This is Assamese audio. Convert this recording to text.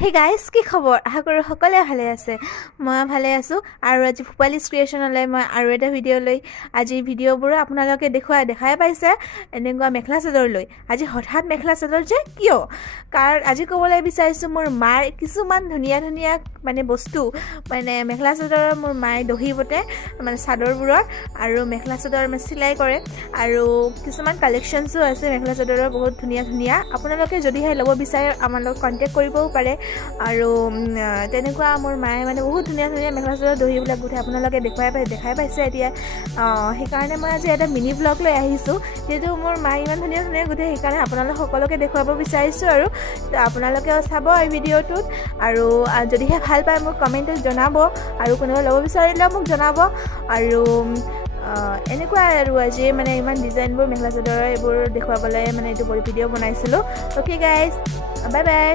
Hey guys, কি খবৰ? আশা কৰোঁ সকলোৱে ভালে আছে। মই ভালে আছোঁ আৰু আজি ভূপালীছ ক্ৰিয়েশ্যনলৈ মই আৰু এটা ভিডিঅ' লৈ আজি ভিডিঅ'বোৰো আপোনালোকে দেখাই পাইছে এনেকুৱা মেখেলা চাদৰ লৈ। আজি হঠাৎ মেখেলা চাদৰ যে কিয়? কাৰণ আজি ক'বলৈ বিচাৰিছোঁ মোৰ মাৰ কিছুমান ধুনীয়া মানে বস্তু মানে মেখেলা চাদৰৰ মোৰ মায়ে দহি বটে মানে চাদৰবোৰৰ আৰু মেখেলা চাদৰ চিলাই কৰে আৰু কিছুমান কালেকশ্যনছো আছে মেখেলা চাদৰৰ বহুত ধুনীয়া আপোনালোকে যদিহে ল'ব বিচাৰে আমাৰ লগত কণ্টেক্ট কৰিবও পাৰে আৰু তেনেকুৱা মোৰ মায়ে মানে বহুত ধুনীয়া মেখেলা চাদৰ দহিবিলাক গুঠে আপোনালোকে দেখাই পাইছে এতিয়া সেইকাৰণে মই আজি এটা মিনি ব্লগ লৈ আহিছোঁ যিহেতু মোৰ মায়ে ইমান ধুনীয়া গুঠে সেইকাৰণে আপোনালোক সকলোকে দেখুৱাব বিচাৰিছোঁ আৰু তো আপোনালোকেও চাব এই ভিডিঅ'টোত আৰু যদিহে ভাল পায় মোক কমেণ্টত জনাব আৰু কোনোবা ল'ব বিচাৰিলেও মোক জনাব আৰু এনেকুৱা আৰু আজি মানে ইমান ডিজাইনবোৰ মেখেলা চাদৰৰ এইবোৰ দেখুৱাবলৈ মানে এইটো ভিডিঅ' বনাইছিলোঁ অ'কে গাইজ বাই বাই